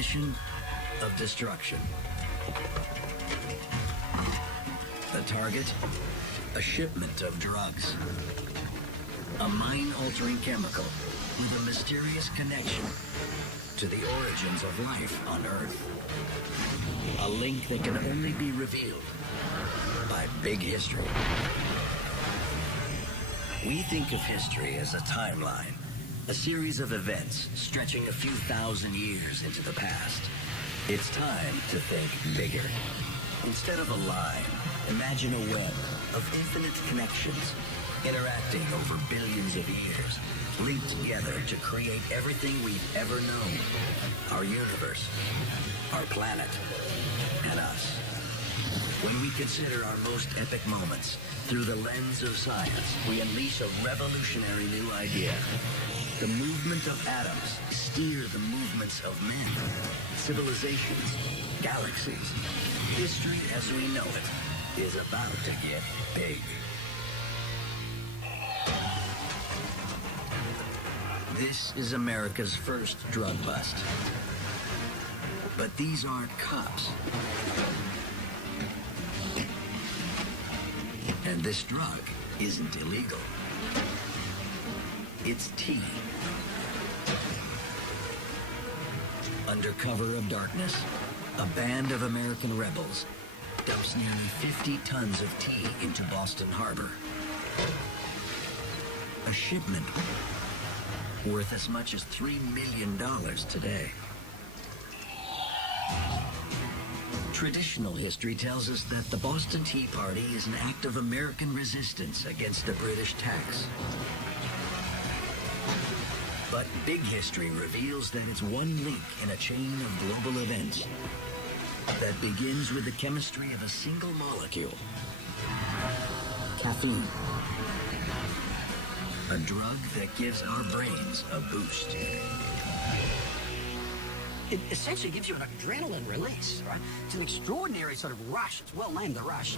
mission of destruction. The target, a shipment of drugs. A mind-altering chemical with a mysterious connection to the origins of life on Earth. A link that can only be revealed by Big History. We think of history as a timeline, a series of events stretching a few thousand years into the past. It's time to think bigger. Instead of a line, imagine a web of infinite connections interacting over billions of years, linked together to create everything we've ever known. Our universe, our planet, and us. When we consider our most epic moments through the lens of science, we unleash a revolutionary new idea. The movement of atoms steer the movements of men, civilizations, galaxies. History as we know it is about to get big. This is America's first drug bust. But these aren't cops. And this drug isn't illegal. It's tea. Under cover of darkness, a band of American rebels dumps nearly 50 tons of tea into Boston Harbor. A shipment worth as much as $3 million today. Traditional history tells us that the Boston Tea Party is an act of American resistance against the British tax. But Big History reveals that it's one link in a chain of global events that begins with the chemistry of a single molecule. Caffeine. A drug that gives our brains a boost. It essentially gives you an adrenaline release, right? It's an extraordinary sort of rush. It's well named the rush.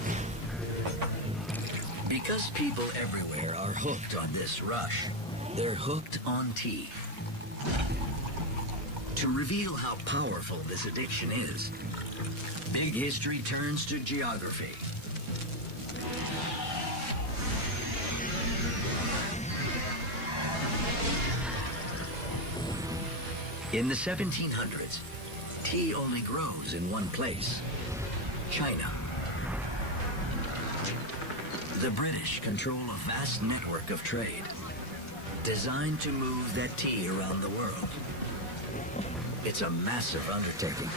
Because people everywhere are hooked on this rush, they're hooked on tea. To reveal how powerful this addiction is, Big History turns to geography. In the 1700s, tea only grows in one place, China. The British control a vast network of trade, designed to move that tea around the world. It's a massive undertaking.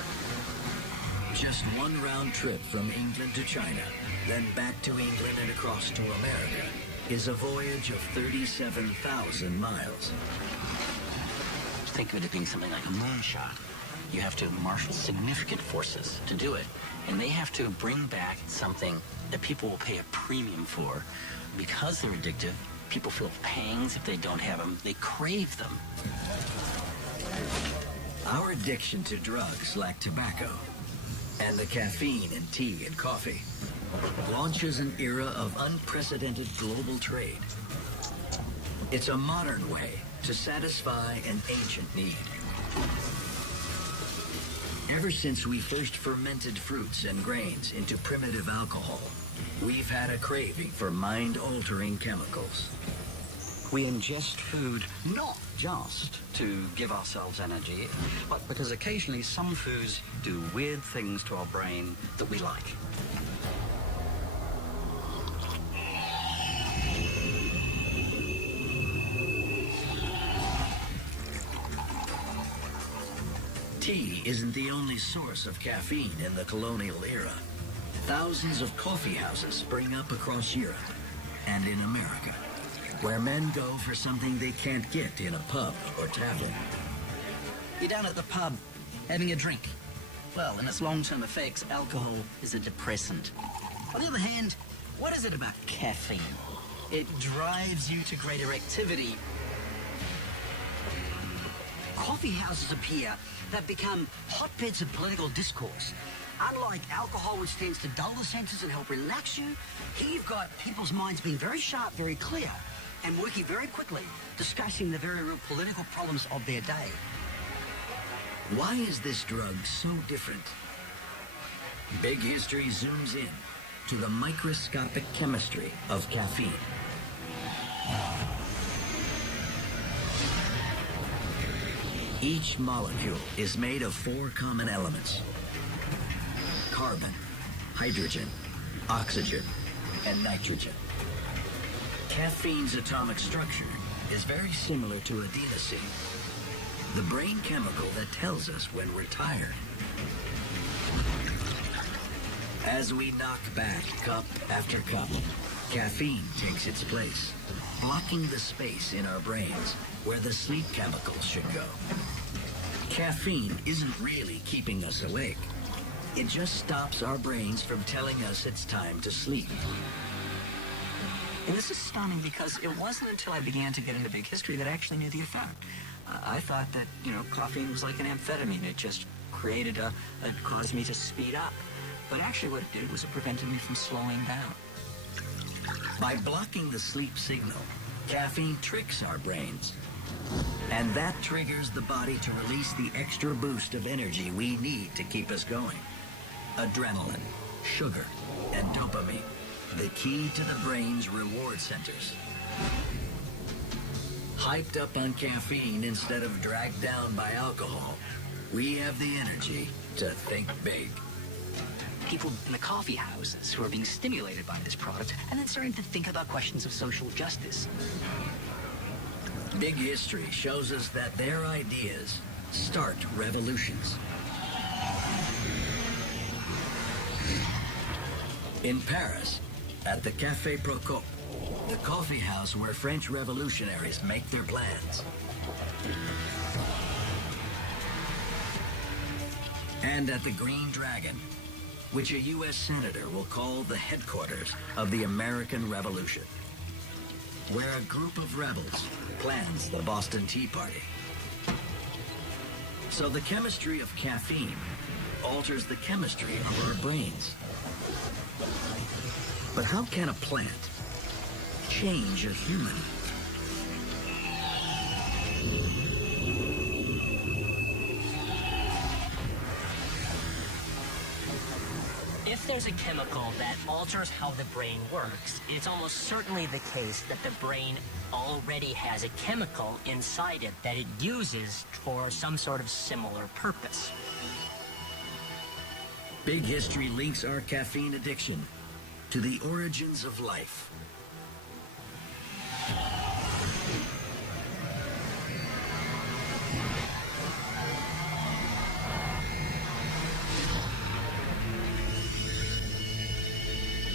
Just one round trip from England to China, then back to England and across to America, is a voyage of 37,000 miles. Think of it being something like a moonshot. You have to marshal significant forces to do it. And they have to bring back something that people will pay a premium for. Because they're addictive, people feel pangs if they don't have them. They crave them. Our addiction to drugs like tobacco and the caffeine in tea and coffee launches an era of unprecedented global trade. It's a modern way to satisfy an ancient need. Ever since we first fermented fruits and grains into primitive alcohol, we've had a craving for mind-altering chemicals. We ingest food not just to give ourselves energy, but because occasionally some foods do weird things to our brain that we like. Tea isn't the only source of caffeine in the colonial era. Thousands of coffee houses spring up across Europe and in America, where men go for something they can't get in a pub or tavern. You're down at the pub having a drink. Well, in its long-term effects, alcohol is a depressant. On the other hand, what is it about caffeine? It drives you to greater activity. Coffee houses appear that become hotbeds of political discourse. Unlike alcohol, which tends to dull the senses and help relax you, here you've got people's minds being very sharp, very clear, and working very quickly, discussing the very real political problems of their day. Why is this drug so different? Big History zooms in to the microscopic chemistry of caffeine. Each molecule is made of 4 common elements: carbon, hydrogen, oxygen, and nitrogen. Caffeine's atomic structure is very similar to adenosine, the brain chemical that tells us when we're tired. As we knock back cup after cup, caffeine takes its place, blocking the space in our brains where the sleep chemicals should go. Caffeine isn't really keeping us awake. It just stops our brains from telling us it's time to sleep. And this is stunning because it wasn't until I began to get into Big History that I actually knew the effect. I thought that, caffeine was like an amphetamine. It just it caused me to speed up. But actually what it did was it prevented me from slowing down. By blocking the sleep signal, caffeine tricks our brains. And that triggers the body to release the extra boost of energy we need to keep us going. Adrenaline, sugar, and dopamine, the key to the brain's reward centers. Hyped up on caffeine instead of dragged down by alcohol, we have the energy to think big. People in the coffee houses who are being stimulated by this product and then starting to think about questions of social justice. Big History shows us that their ideas start revolutions. In Paris, at the Café Procope, the coffee house where French revolutionaries make their plans. And at the Green Dragon, which a U.S. senator will call the headquarters of the American Revolution, where a group of rebels plans the Boston Tea Party. So the chemistry of caffeine alters the chemistry of our brains. But how can a plant change a human? If there's a chemical that alters how the brain works, it's almost certainly the case that the brain already has a chemical inside it that it uses for some sort of similar purpose. Big History links our caffeine addiction to the origins of life.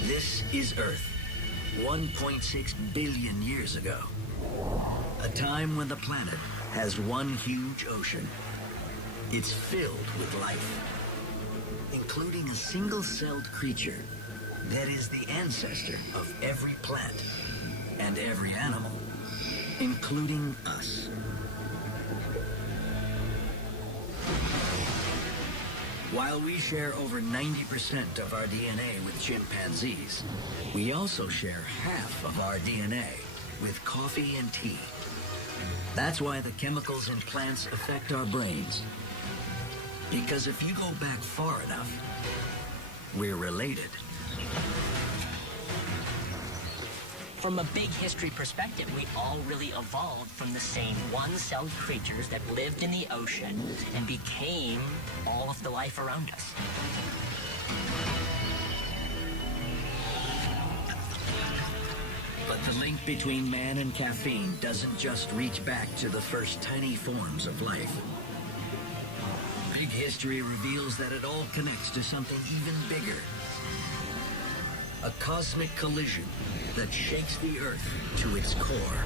This is Earth, 1.6 billion years ago. A time when the planet has one huge ocean. It's filled with life, including a single-celled creature that is the ancestor of every plant and every animal, including us. While we share over 90% of our DNA with chimpanzees, we also share half of our DNA with coffee and tea. That's why the chemicals in plants affect our brains. Because if you go back far enough, we're related. From a big history perspective, we all really evolved from the same one-celled creatures that lived in the ocean and became all of the life around us. But the link between man and caffeine doesn't just reach back to the first tiny forms of life. Big History reveals that it all connects to something even bigger. A cosmic collision that shakes the Earth to its core.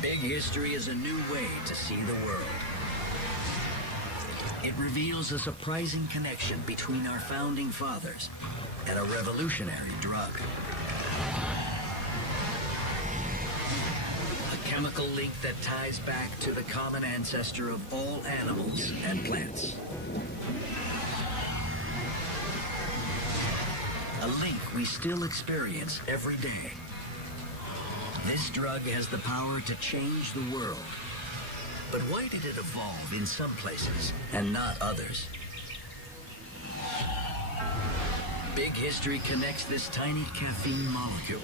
Big History is a new way to see the world. It reveals a surprising connection between our founding fathers and a revolutionary drug. A chemical link that ties back to the common ancestor of all animals and plants. a link we still experience every day. This drug has the power to change the world. But why did it evolve in some places and not others? Big History connects this tiny caffeine molecule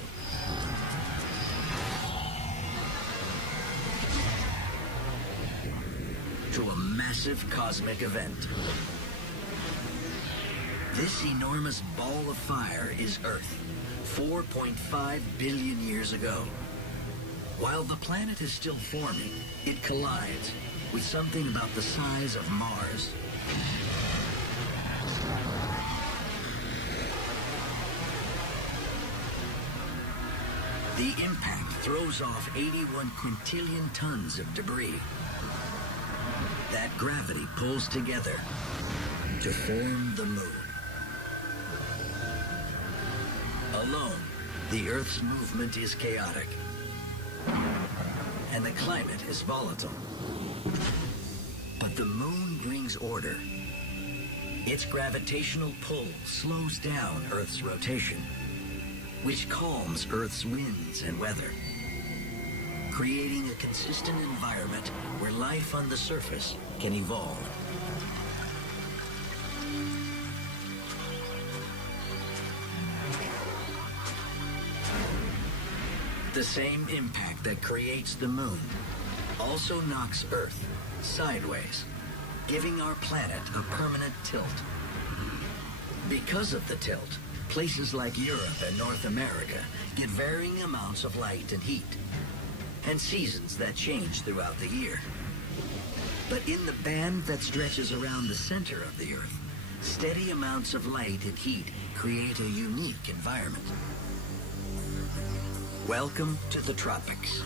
to a massive cosmic event. This enormous ball of fire is Earth, 4.5 billion years ago. While the planet is still forming, it collides with something about the size of Mars. The impact throws off 81 quintillion tons of debris. That gravity pulls together to form the moon. Alone, the Earth's movement is chaotic, and the climate is volatile. But the moon brings order. Its gravitational pull slows down Earth's rotation, which calms Earth's winds and weather, creating a consistent environment where life on the surface can evolve. The same impact that creates the moon also knocks Earth sideways, giving our planet a permanent tilt. Because of the tilt, places like Europe and North America get varying amounts of light and heat, and seasons that change throughout the year. But in the band that stretches around the center of the Earth, steady amounts of light and heat create a unique environment. Welcome to the tropics.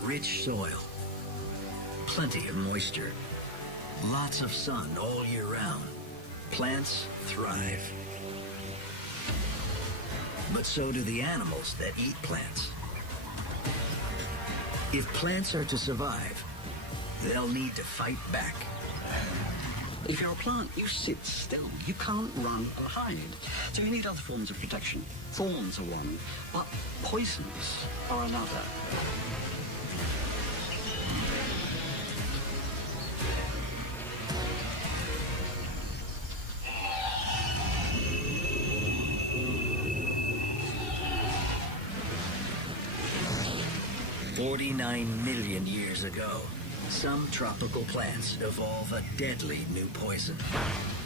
Rich soil, plenty of moisture, lots of sun all year round. Plants thrive. But so do the animals that eat plants. If plants are to survive, they'll need to fight back. If you're a plant, you sit still. You can't run or hide. So you need other forms of protection. Thorns are one, but poisons are another. "49 million years ago, some tropical plants evolve a deadly new poison.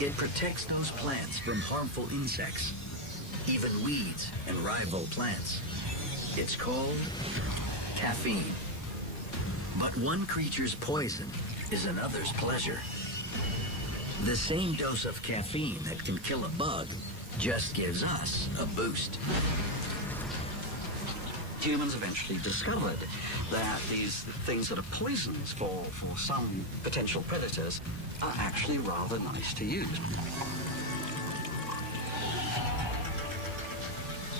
It protects those plants from harmful insects, even weeds and rival plants. It's called caffeine. But one creature's poison is another's pleasure. The same dose of caffeine that can kill a bug just gives us a boost. Humans eventually discovered that these things that are poisons for some potential predators are actually rather nice to use.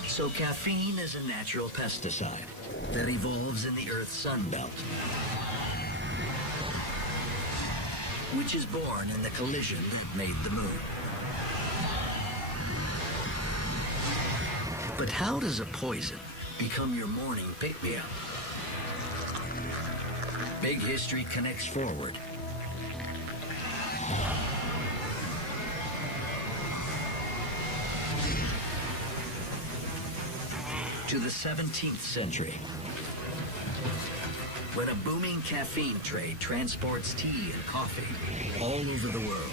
So caffeine is a natural pesticide that evolves in the Earth's sunbelt, which is born in the collision that made the moon. But how does a poison become your morning pick-me-up? Big History connects forward to the 17th century, when a booming caffeine trade transports tea and coffee all over the world,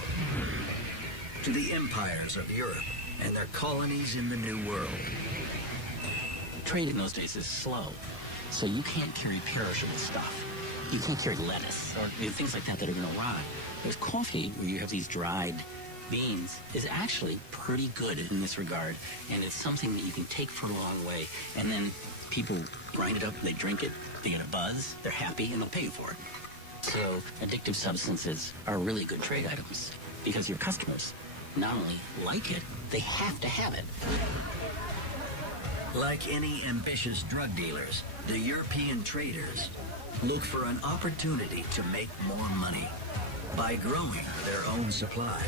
to the empires of Europe and their colonies in the New World. Trade in those days is slow, so you can't carry perishable stuff. You can't carry lettuce or things like that that are going to rot. There's coffee, where you have these dried beans, is actually pretty good in this regard, and it's something that you can take for a long way, and then people grind it up, they drink it, they get a buzz, they're happy, and they'll pay you for it. So addictive substances are really good trade items, because your customers not only like it, they have to have it. Like any ambitious drug dealers, the European traders look for an opportunity to make more money by growing their own supply.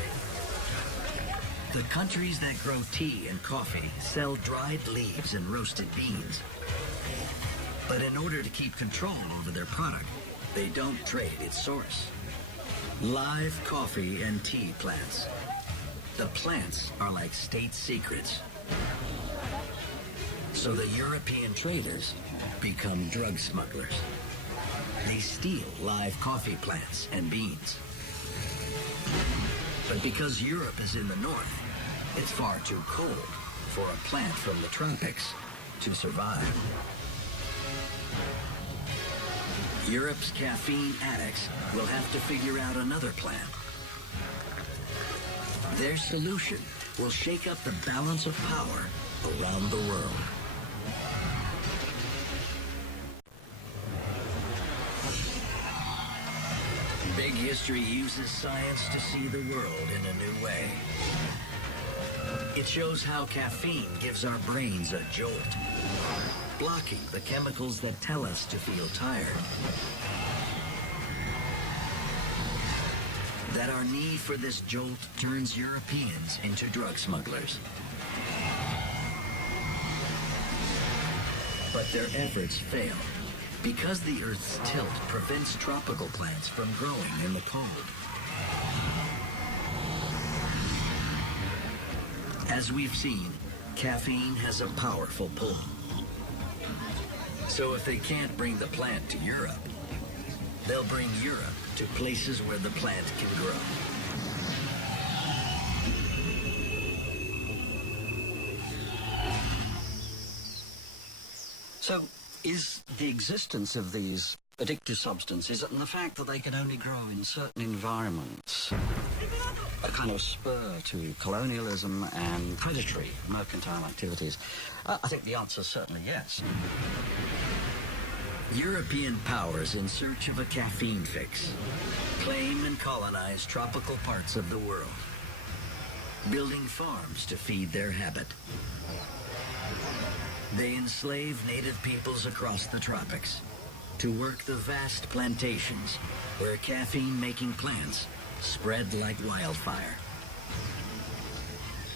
The countries that grow tea and coffee sell dried leaves and roasted beans. But in order to keep control over their product, they don't trade its source. Live coffee and tea plants. The plants are like state secrets. So the European traders become drug smugglers. They steal live coffee plants and beans. But because Europe is in the north, it's far too cold for a plant from the tropics to survive. Europe's caffeine addicts will have to figure out another plan. Their solution will shake up the balance of power around the world. Big History uses science to see the world in a new way. It shows how caffeine gives our brains a jolt, blocking the chemicals that tell us to feel tired. That our need for this jolt turns Europeans into drug smugglers. But their efforts fail because the Earth's tilt prevents tropical plants from growing in the cold. As we've seen, caffeine has a powerful pull. So if they can't bring the plant to Europe, they'll bring Europe to places where the plant can grow. So, is the existence of these addictive substances and the fact that they can only grow in certain environments a kind of spur to colonialism and predatory mercantile activities? I think the answer is certainly yes. European powers in search of a caffeine fix claim and colonize tropical parts of the world, building farms to feed their habit. They enslave native peoples across the tropics to work the vast plantations where caffeine-making plants spread like wildfire.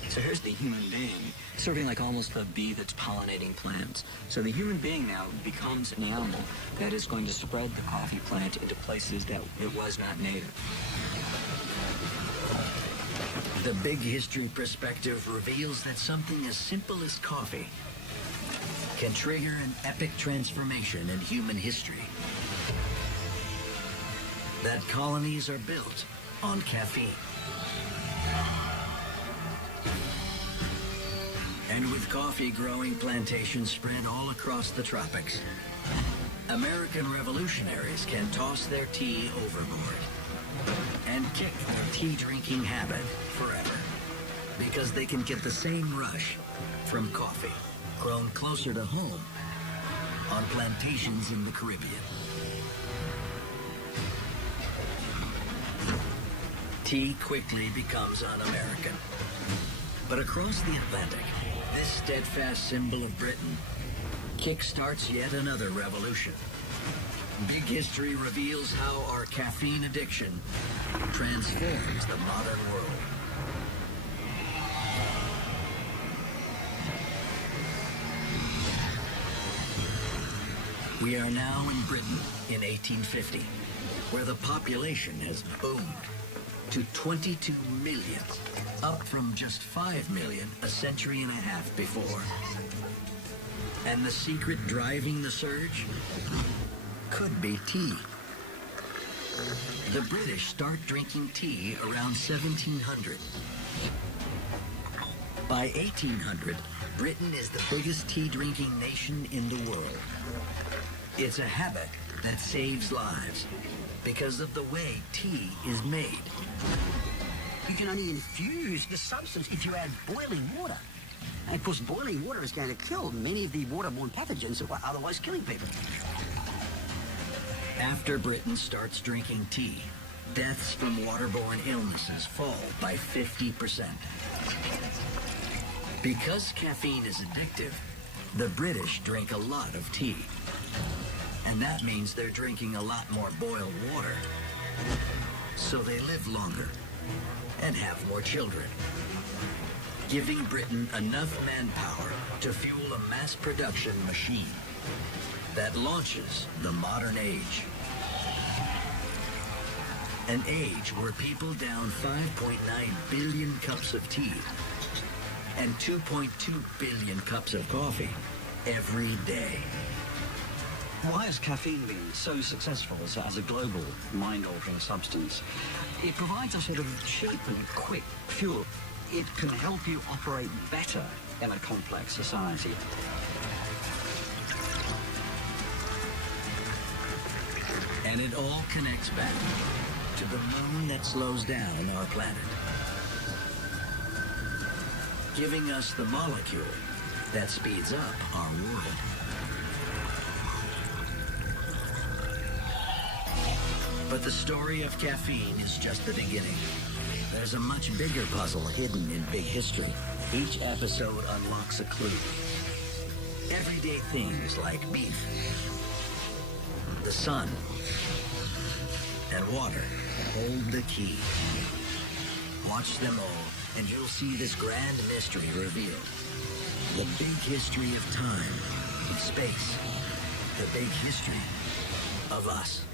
So here's the human being, serving like almost a bee that's pollinating plants. So the human being now becomes an animal that is going to spread the coffee plant into places that it was not native. The Big History perspective reveals that something as simple as coffee can trigger an epic transformation in human history. That colonies are built on caffeine. And with coffee growing plantations spread all across the tropics, American revolutionaries can toss their tea overboard and kick their tea drinking habit forever, because they can get the same rush from coffee grown closer to home on plantations in the Caribbean. Tea quickly becomes un-American. But across the Atlantic, this steadfast symbol of Britain kickstarts yet another revolution. Big History reveals how our caffeine addiction transforms the modern world. We are now in Britain in 1850, where the population has boomed to 22 million, up from just 5 million a century and a half before. And the secret driving the surge could be tea. The British start drinking tea around 1700. By 1800, Britain is the biggest tea-drinking nation in the world. It's a habit that saves lives because of the way tea is made. You can only infuse the substance if you add boiling water. And of course, boiling water is going to kill many of the waterborne pathogens that were otherwise killing people. After Britain starts drinking tea, deaths from waterborne illnesses fall by 50%. Because caffeine is addictive, the British drink a lot of tea. And that means they're drinking a lot more boiled water. So they live longer and have more children. giving Britain enough manpower to fuel a mass production machine that launches the modern age. An age where people down 5.9 billion cups of tea and 2.2 billion cups of coffee every day. Why has caffeine been so successful as a global mind-altering substance? It provides a sort of cheap and quick fuel. It can help you operate better in a complex society. And it all connects back to the moon that slows down our planet, giving us the molecule that speeds up our world. But the story of caffeine is just the beginning. There's a much bigger puzzle hidden in big history. Each episode unlocks a clue. Everyday things like beef, the sun, and water hold the key. Watch them all, and you'll see this grand mystery revealed. The big history of time and space. The big history of us.